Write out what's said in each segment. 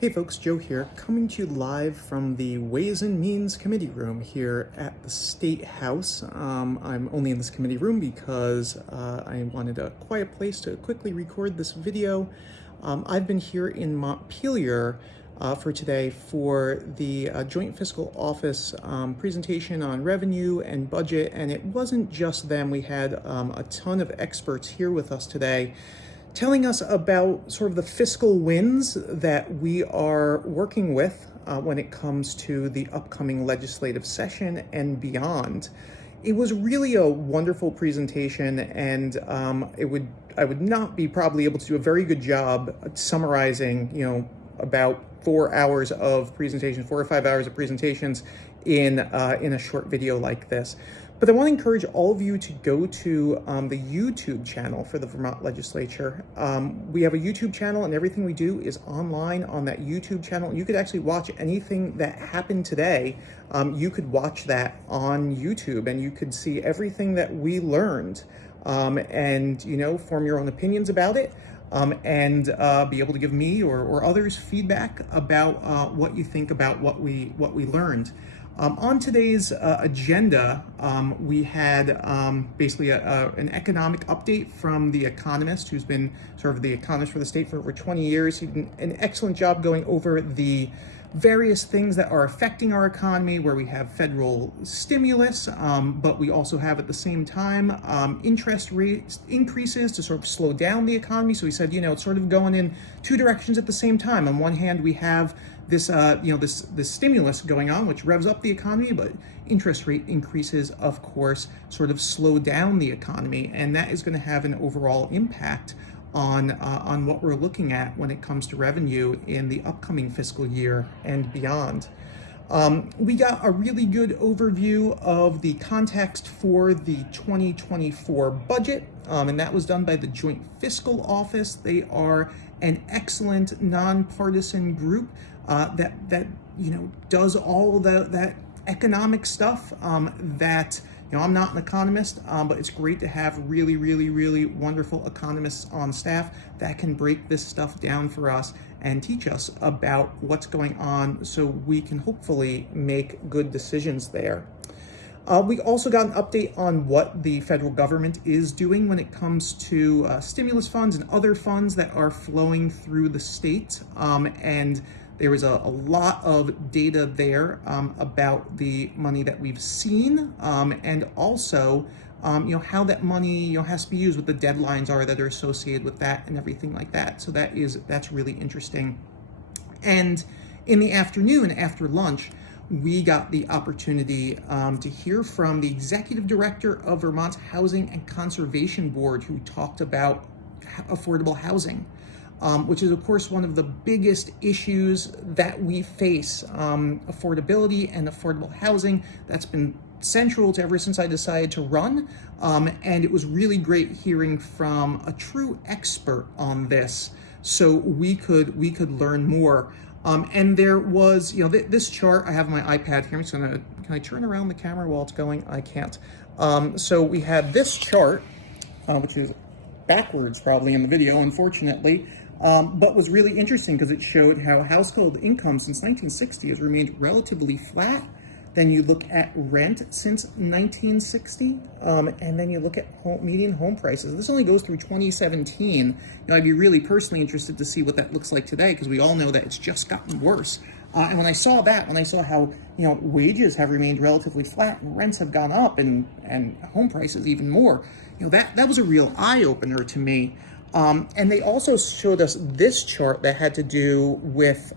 Hey folks, Joe here, coming to you live from the Ways and Means Committee Room here at the State House. I'm only in this committee room because I wanted a quiet place to quickly record this video. I've been here in Montpelier for today for the Joint Fiscal Office presentation on revenue and budget, and it wasn't just them. We had a ton of experts here with us today telling us about sort of the fiscal wins that we are working with when it comes to the upcoming legislative session and beyond. It was really a wonderful presentation, and I would not be probably able to do a very good job summarizing, about 4 hours of presentation, 4 or 5 hours of presentations in a short video like this. But I want to encourage all of you to go to the YouTube channel for the Vermont Legislature. We have a YouTube channel, and everything we do is online on that YouTube channel. You could actually watch anything that happened today. You could watch that on YouTube, and you could see everything that we learned, and form your own opinions about it, and be able to give me or others feedback about what you think about what we learned. On today's agenda, we had basically an economic update from the economist, who's been sort of the economist for the state for over 20 years. He did an excellent job going over the various things that are affecting our economy, where we have federal stimulus, but we also have at the same time interest rate increases to sort of slow down the economy. So he said, it's sort of going in two directions at the same time. On one hand, we have this, this stimulus going on, which revs up the economy, but interest rate increases, of course, sort of slow down the economy, and that is going to have an overall impact on what we're looking at when it comes to revenue in the upcoming fiscal year and beyond. We got a really good overview of the context for the 2024 budget, and that was done by the Joint Fiscal Office. They are an excellent nonpartisan group that does all that economic stuff that. I'm not an economist, but it's great to have really, really, really wonderful economists on staff that can break this stuff down for us and teach us about what's going on so we can hopefully make good decisions there. We also got an update on what the federal government is doing when it comes to stimulus funds and other funds that are flowing through the state, and there was a lot of data there about the money that we've seen, and also how that money has to be used, what the deadlines are that are associated with that, and everything like that. So that's really interesting. And in the afternoon, after lunch, we got the opportunity to hear from the executive director of Vermont's Housing and Conservation Board, who talked about affordable housing. Which is, of course, one of the biggest issues that we face, affordability and affordable housing. That's been central to ever since I decided to run, and it was really great hearing from a true expert on this, so we could learn more. And there was, this chart. I have my iPad here. I'm just gonna. Can I turn around the camera while it's going? I can't. So we had this chart, which is backwards probably in the video, unfortunately. But was really interesting because it showed how household income since 1960 has remained relatively flat. Then you look at rent since 1960, and then you look at median home prices. This only goes through 2017. I'd be really personally interested to see what that looks like today, because we all know that it's just gotten worse. And when I saw how wages have remained relatively flat and rents have gone up and home prices even more, that was a real eye opener to me. And they also showed us this chart that had to do with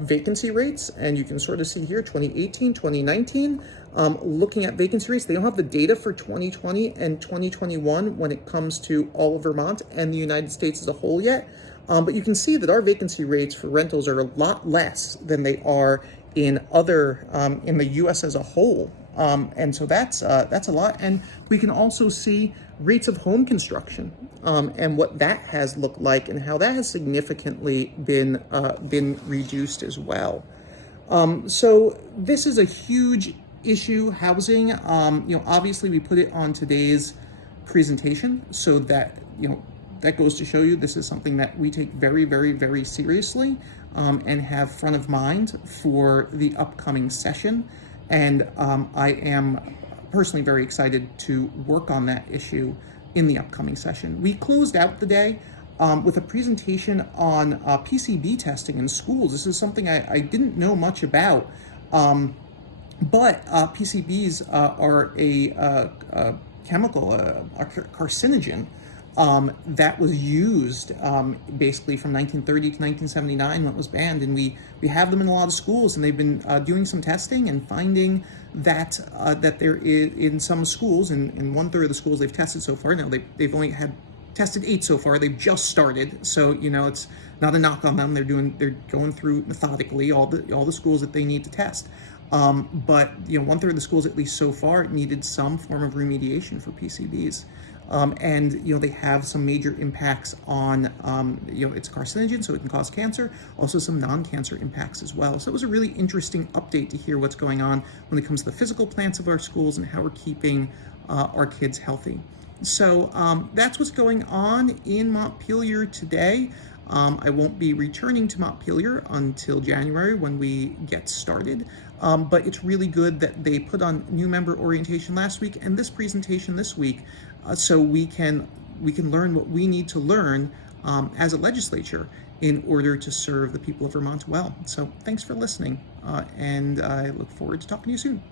vacancy rates, and you can sort of see here 2018, 2019, looking at vacancy rates. They don't have the data for 2020 and 2021 when it comes to all of Vermont and the United States as a whole yet, but you can see that our vacancy rates for rentals are a lot less than they are in the U.S. as a whole. And so that's a lot. And we can also see rates of home construction, and what that has looked like, and how that has significantly been reduced as well. So this is a huge issue, housing. Obviously we put it on today's presentation so that that goes to show you this is something that we take very, very, very seriously and have front of mind for the upcoming session. And I am personally very excited to work on that issue in the upcoming session. We closed out the day with a presentation on PCB testing in schools. This is something I didn't know much about, but PCBs are a chemical, a carcinogen that was used basically from 1930 to 1979 when it was banned, and we have them in a lot of schools, and they've been doing some testing and finding that that there is in some schools, in 1/3 of the schools they've tested so far. Now they've only had tested 8 so far. They've just started, so it's not a knock on them. They're going through methodically all the schools that they need to test. But 1/3 of the schools, at least so far, needed some form of remediation for PCBs. And they have some major impacts on it's carcinogen, so it can cause cancer, also some non-cancer impacts as well. So it was a really interesting update to hear what's going on when it comes to the physical plants of our schools and how we're keeping our kids healthy. So that's what's going on in Montpelier today. I won't be returning to Montpelier until January when we get started, but it's really good that they put on new member orientation last week and this presentation this week, so we can learn what we need to learn as a legislature in order to serve the people of Vermont well. So thanks for listening, and I look forward to talking to you soon.